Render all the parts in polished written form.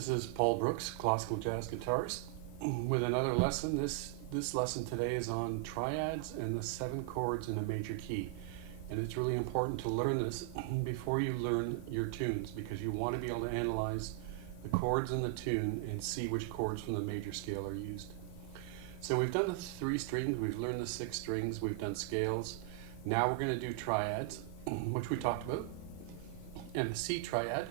This is Paul Brooks, classical jazz guitarist, with another lesson. This lesson today is on triads and the 7 chords in a major key. And it's really important to learn this before you learn your tunes, because you want to be able to analyze the chords in the tune and see which chords from the major scale are used. So we've done the 3 strings, we've learned the 6 strings, we've done scales. Now we're going to do triads, which we talked about, and the C triad.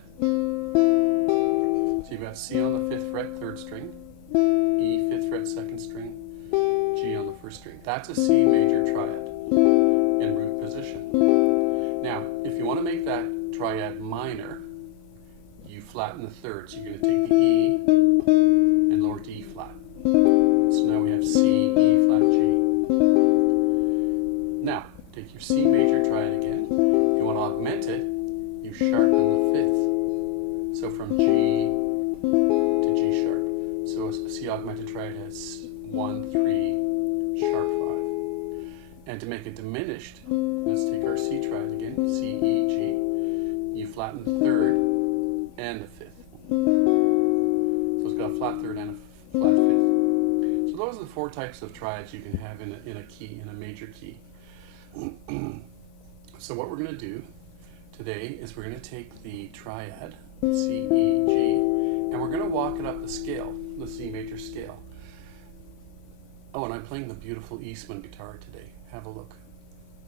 So you've got C on the 5th fret, 3rd string, E 5th fret, 2nd string, G on the 1st string. That's a C major triad in root position. Now, if you want to make that triad minor, you flatten the 3rd. So you're going to take the E and lower to E flat. So now we have C, E flat, G. Now, take your C major triad again. If you want to augment it, you sharpen the 5th. So from G to G sharp. So a C augmented triad has 1, 3, sharp 5. And to make it diminished, let's take our C triad again, C, E, G. You flatten the 3rd and the 5th. So it's got a flat 3rd and a flat 5th. So those are the 4 types of triads you can have in a key, in a major key. So what we're going to do today is we're going to take the triad, C, E, G, and we're going to walk it up the scale, the C major scale. Oh, and I'm playing the beautiful Eastman guitar today. Have a look.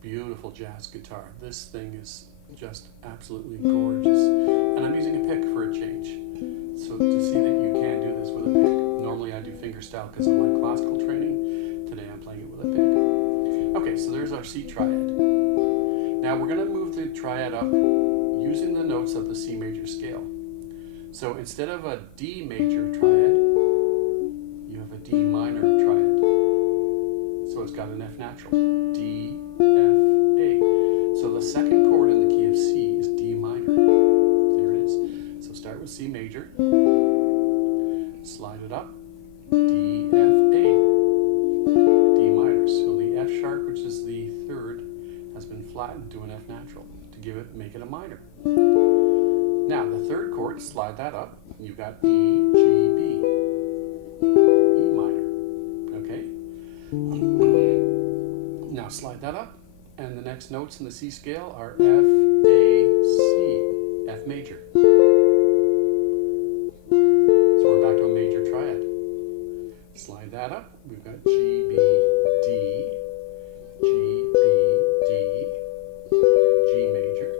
Beautiful jazz guitar. This thing is just absolutely gorgeous. And I'm using a pick for a change. So to see that you can do this with a pick. Normally I do fingerstyle because of my classical training. Today I'm playing it with a pick. Okay, so there's our C triad. Now we're going to move the triad up using the notes of the C major scale. So instead of a D major triad, you have a D minor triad. So it's got an F natural, D, F, A. So the 2nd chord in the key of C is D minor. There it is. So start with C major, slide it up, D, F, A, D minor. So the F sharp, which is the 3rd, has been flattened to an F natural to make it a minor. Now the 3rd chord, slide that up. You've got E, G, B, E minor. Okay. Now slide that up, and the next notes in the C scale are F, A, C, F major. So we're back to a major triad. Slide that up. We've got G, B, D, G, B, D, G major.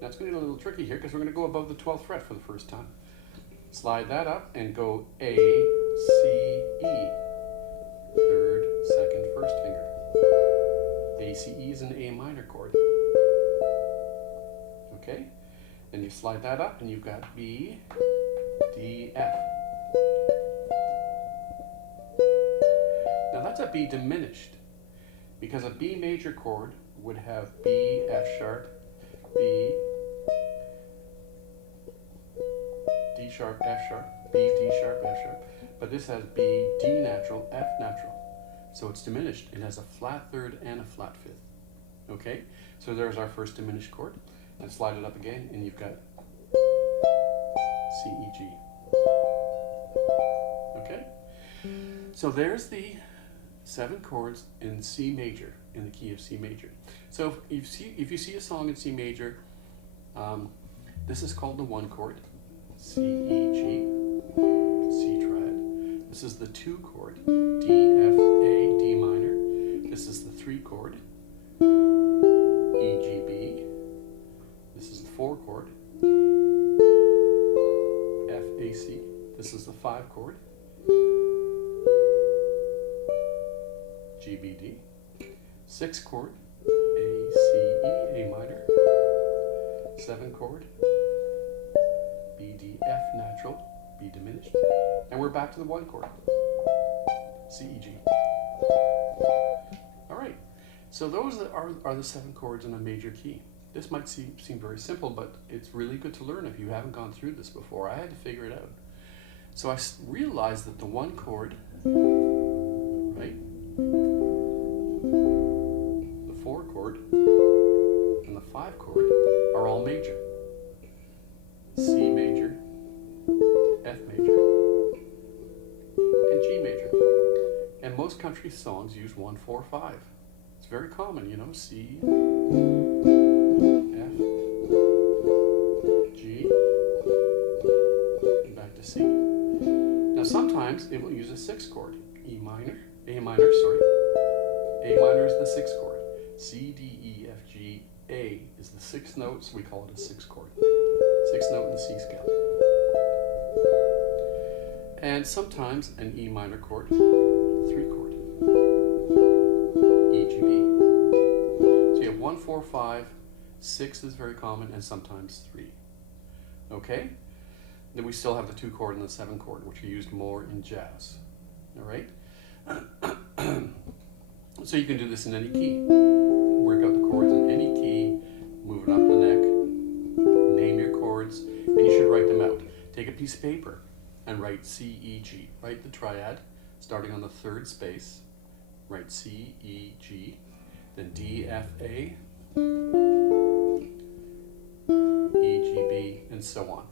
Now it's going to get a little tricky here because we're going to go above the 12th fret for the first time. Slide that up and go A, C, E. 3rd, 2nd, 1st finger. A, C, E is an A minor chord. Okay? Then you slide that up and you've got B, D, F. Now that's a B diminished, because a B major chord would have B, F sharp, B, D sharp, F sharp, B, D sharp, F sharp. But this has B, D natural, F natural. So it's diminished. It has a flat 3rd and a flat 5th. Okay? So there's our first diminished chord. And slide it up again, and you've got C, E, G. Okay? So there's the 7 chords in C major, in the key of C major. So if you see a song in C major, this is called the 1 chord, C, E, G, C triad. This is the 2 chord, D, F, A, D minor. This is the 3 chord, E, G, B. This is the 4 chord, F, A, C. This is the 5 chord, G, B, D. 6 chord, A, C, E, A minor. 7 chord, B, D, F natural, B diminished. And we're back to the 1 chord, C, E, G. All right, so those are the 7 chords in a major key. This might seem very simple, but it's really good to learn if you haven't gone through this before. I had to figure it out. So I realized that the 1 chord, right, the 4 chord, and the 5 chord are all major. C major, most country songs use 1-4-5. It's very common, you know, C, F, G, and back to C. Now sometimes it will use a 6th chord, A minor, A minor is the 6th chord. C, D, E, F, G, A is the 6th note, so we call it a 6th chord. 6th note in the C scale. And sometimes an E minor chord, 3 chord. E, G, B. So you have 1-4-5, 6 is very common, and sometimes 3. Okay? Then we still have the 2 chord and the 7 chord, which are used more in jazz. All right? So you can do this in any key. Work out the chords in any key, move it up the neck, name your chords, and you should write them out. Take a piece of paper and write C, E, G. Write the triad, starting on the 3rd space. Write C, E, G, then D, F, A, E, G, B, and so on.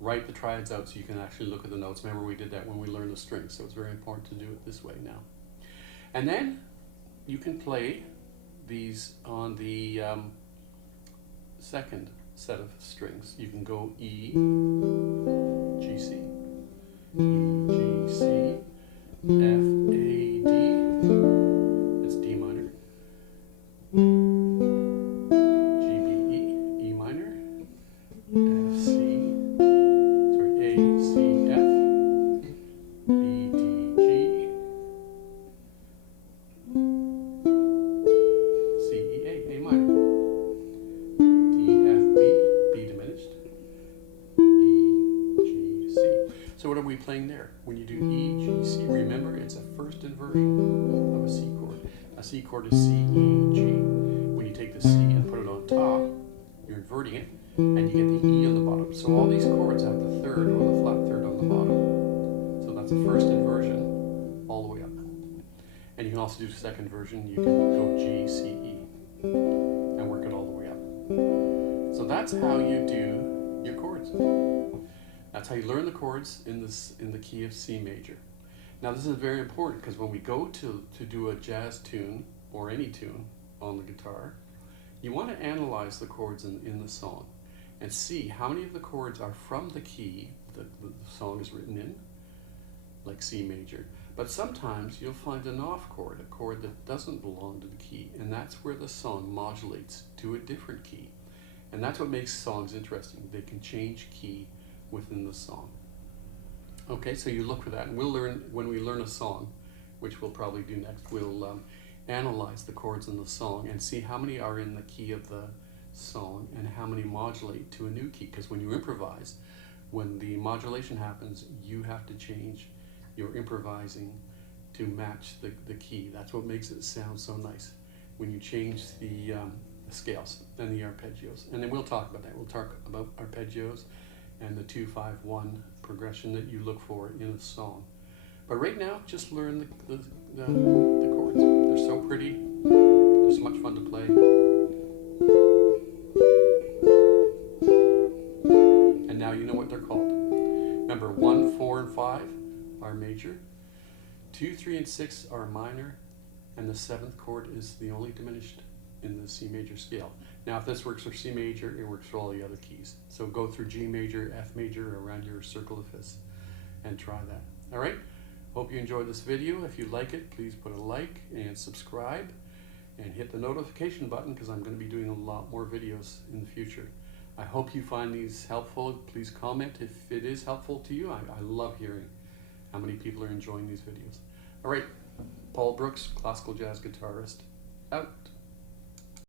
Write the triads out so you can actually look at the notes. Remember, we did that when we learned the strings, so it's very important to do it this way now. And then you can play these on the 2nd set of strings. You can go E, G, C, E, G, C, F, A, D, that's D minor, G, B, E, E minor, F, C, sorry, A, C, F, B, D, G, C, E, A minor, D, F, B, B diminished, E, G, C. So what are we playing there? When you do E, G, C, remember it's a first inversion of a C chord. A C chord is C, E, G. When you take the C and put it on top, you're inverting it, and you get the E on the bottom. So all these chords have the 3rd or the flat 3rd on the bottom. So that's a first inversion all the way up. And you can also do the 2nd version. You can go G, C, E, and work it all the way up. So that's how you do your chords. That's how you learn the chords in the key of C major. Now this is very important because when we go to do a jazz tune or any tune on the guitar, you want to analyze the chords in the song and see how many of the chords are from the key that the song is written in, like C major. But sometimes you'll find an off chord, a chord that doesn't belong to the key, and that's where the song modulates to a different key. And that's what makes songs interesting. They can change key within the song. Okay, so you look for that, and we'll learn, when we learn a song, which we'll probably do next, we'll analyze the chords in the song and see how many are in the key of the song and how many modulate to a new key. Because when you improvise, when the modulation happens, you have to change your improvising to match the key. That's what makes it sound so nice, when you change the scales and the arpeggios. And then we'll talk about that. We'll talk about arpeggios and the 2-5-1 progression that you look for in a song. But right now, just learn the chords. They're so pretty. They're so much fun to play. And now you know what they're called. Remember, 1, 4, and 5 are major. 2, 3, and 6 are minor. And the 7th chord is the only diminished in the C major scale. Now if this works for C major, it works for all the other keys. So go through G major, F major, around your circle of fifths, and try that. All right? Hope you enjoyed this video. If you like it, please put a like and subscribe and hit the notification button, because I'm going to be doing a lot more videos in the future. I hope you find these helpful. Please comment if it is helpful to you. I love hearing how many people are enjoying these videos. All right, Paul Brooks, classical jazz guitarist, out.